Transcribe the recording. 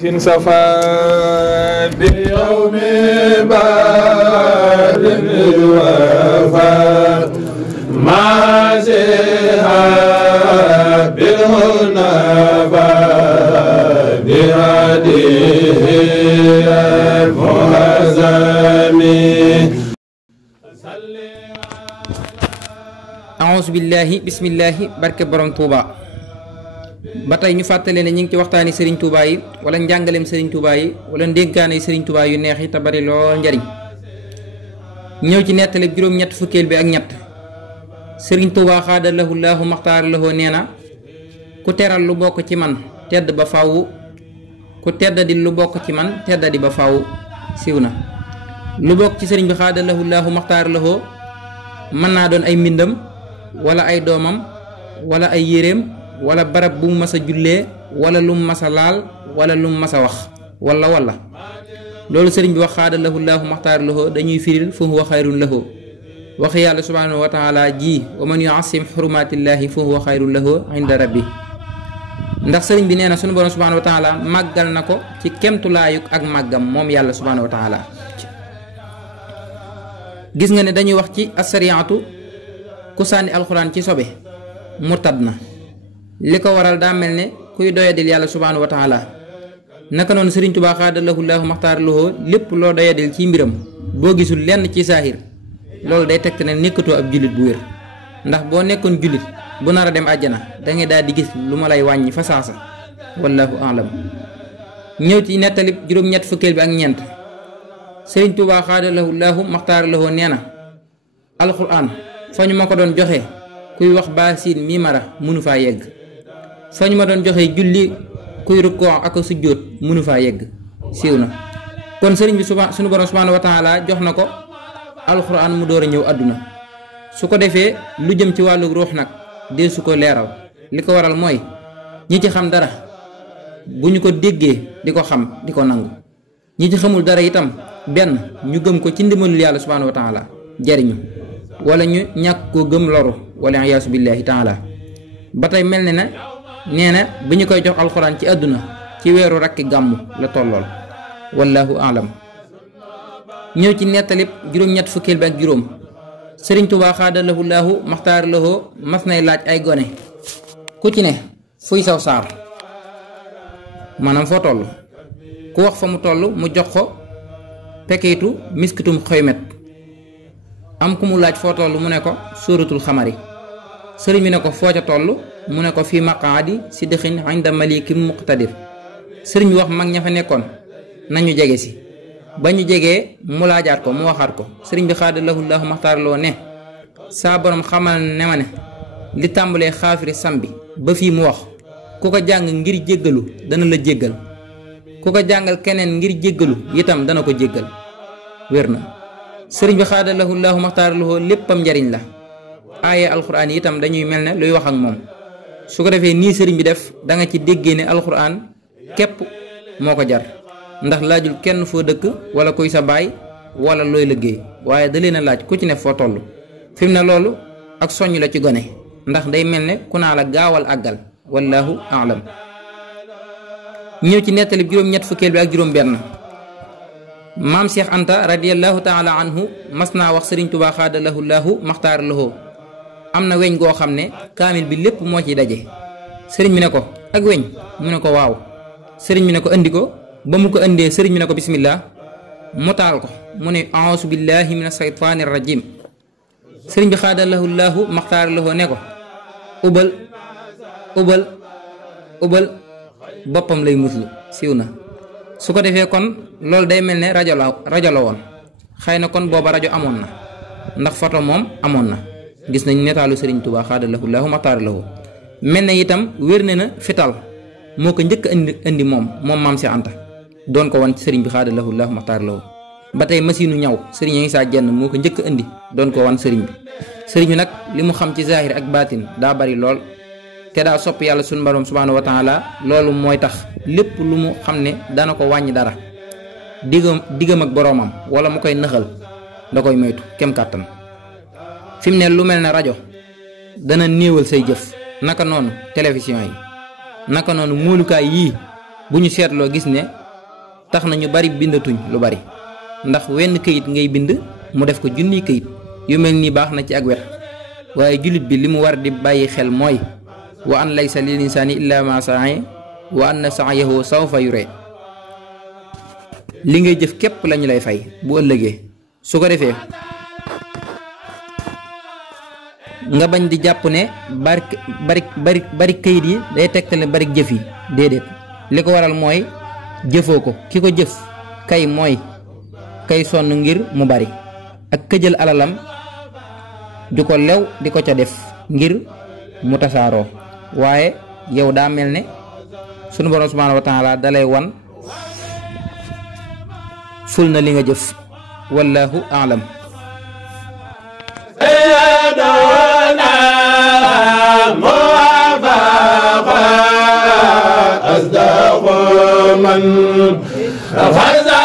في صفا باليوم بعد الوفاء مع زهاب بالهنفاء بهديه المهزم. أعوذ بالله بسم الله barke borom Touba. ba tey ñu fàttale ne ñu ngi ci waxtaani Serigne Touba yi wala njàngaleem Serigne Touba yi wala ndénkaane Serigne Touba yu neex yi te bari lool njariñ ñëw ci nettali juróom-ñett fukkeel bi ak ñett Serigne Touba xaada lahu laahu maxtaar lahu nee na ku teral lu bokk ci man tedd ba faaw ku teddadi lu bokk ci man teddadi ba faaw siiw na. lu bokk ci Serigne bi xaada lahu laahu maxtaar lahu mën naa doon ay mbindam wala ay doomam wala ay yéreem wala barab bu mu mas a jullee wala lu mu mas a laal wala lu mu mas a wax wala loolu sëriñ bi wax xaada lahu laahu maxtaar lahu dañuy firil fa huwa xayrun lahu wax yàlla subhaanahu wa taala ji wa man yuasim xurumatillahi fa huwa xayrun lahu inda rabbi. ndax sëriñ bi nee na sunu borom subhaanahu wa taala màggal na ko ci kemtulaayuk ak màggam moom yàlla subhaanahu wa taala. gis nga ne dañuy wax ci asariyaatu ku sànni alxuraan ci sobe murtad na. li ko waral daa mel ne kuy doyadil yàlla subhaanahu wa taala. naka noonu Sëriñ Tuubaa xaada lahu laahu maxtaar lahu lépp loo doyadil ci mbiram boo gisul lenn ci saahir loolu day tegte ne nekkatoo ab jullit bu wér. ndax boo nekkoon jullit bu nar a dem àjjana dangay daal di gis lu ma lay wàññi fa saasa wallaahu alam. ñëw ci nettalib juróom-ñett fukkeel bi ak ñeent Sëriñ Tuubaa xaada lahu laahu maxtaar lahu nee na alxuraan fa ñu ma ko doon joxe kuy wax baasiin mii mara mënu faa yegg. fa ñu ma doon joxe julli kuy rukkoo ak sujjóot mënu faa yegg siiw na. kon sëriñ bi sunu borom subhaanahu wa taala jox na ko alxuraan mu door a ñëw àdduna. su ko defee lu jëm ci wàllu ruux nag dee su ko leeral li ko waral mooy ñi ci xam dara bu ñu ko déggee di ko xam di ko nangu ñi ci xamul dara itam benn ñu gëm ko ci ndimbalul yàlla subhaanahu wa taala jariñu wala ñu ñàkk koo gëm loru wala iyaasu billaahi taala. ba tey mel ne na nee na bi ñu koy jox alxuraan ci àdduna ci weeru rakki gàmmu la tollool wallaahu alam. ñëw ci nettalib juróom-ñett fukkeel bi ak juróom Sëriñ Tuubaa xaada lahu laahu maxtaar lahu mas nay laaj ay gone ku ci ne fuy saw saar maanaam foo toll ku wax fa mu toll mu jox ko pekitu miskitum xoymet. am ku mu laaj foo toll mu ne ko sóoratul xamari. sëriñ bi ne ko foo ca toll mu ne ko fii maqaadi sidqin inda malikim muqtadir. sëriñ bi wax mag ña fa nekkoon nañu jege si ba ñu jegee mu laajaat ko mu waxaat ko sëriñ bi xaada lahu laahu maxtaar loo ne saa borom xamal ne ma ne li tàmbalee xaafiri sambi ba fii mu wax ku ko jàng ngir jéggalu dana la jéggal ku ko jàngal keneen ngir jéggalu itam dana ko jéggal wér na. sëriñ bi xaada lahu laahu maxtaar lahu léppam njariñ la. aaye alxuraan yi itam dañuy mel ne luy wax ak moom. su ko defee nii sëriñ bi def da nga ci déggee ne alxuraan képp moo ko jar ndax laajul kenn foo dëkk wala kuy sa baay wala looy liggéey waaye da leen a laaj ku ci ne foo toll. fi mu ne loolu ak soññ la ci gone ndax day mel ne ku naa la gaawal àggal wallaahu alam. ñëw ci nettali juróom-ñett fukkeel bi ak juróom-benn maam Cheikh Anta radiyallahu taala anhu mas naa wax Sëriñ Tuubaa xaada lahu laahu maxtaar lahu am na weñ goo xam ne kaamil bi lépp moo ciy daje. sëriñ bi ne ko ak weñ mu ne ko waaw. sëriñ bi ne ko andi ko ba mu ko indee sëriñ bi ne ko bismillah mu taal ko mu ne auzu billahi min ashaytaani rajim. sëriñ bi xaada lahu laahu maxtaar lahu ne ko ubal boppam lay muslu siiw na. su ko defee kon loolu day mel ne rajo la woon xëy na kon booba rajo amoon na ndax foto moom amoon na. gis nañ netaalu Sëriñ Tuubaa xaada lahu laahu maxtaar lahu mel na itam wér ne na fital moo ko njëkk indi moom maam si Anta doon ko wan ci sëriñ bi xaada lahu laahu maxtaar lahu. ba tey machine ñaw sëriñ Isaa Jenn moo ko njëkk indi doon ko wan sëriñ bi. sëriñ bi nag li mu xam ci zahir ak baatin daa bari lool te daa sopp yàlla sunu borom subhaanahu wa taala loolu mooy tax lépp lu mu xam ne dana ko wàññi dara diggam ak boroomam wala mu koy nëxal da koy moytu kem kàttan. fi mu ne lu mel ne rajo dana néewal say jëf naka noonu télévision yi naka noonu móolukaay yii bu ñu seetloo gis ne tax na ñu bari bindatuñ lu bari ndax wenn këyit ngay bind mu def ko junniy këyit yu mel nii baax na ci ak wet waaye jullit bi li mu war di bàyyi xel mooy wa an laysa lil insaani illa ma sa'a wa anna sa'yahu sawfa yura li ngay jëf képp lañu lay fay bu ëllëgee su ko defee nga bañ di jàpp ne bari këyit yi day tegtale bari jëf yi déedéet li ko waral mooy jëfoo ko ki ko jëf kay mooy kay sonn ngir mu bari ak këjël alalam ju ko lew di ko ca def ngir mu tasaaroo waaye yow daa mel ne sunu borom subhaanahu wa taala dalay wan ful na li nga jëf wallahu aalam أصدق من خزى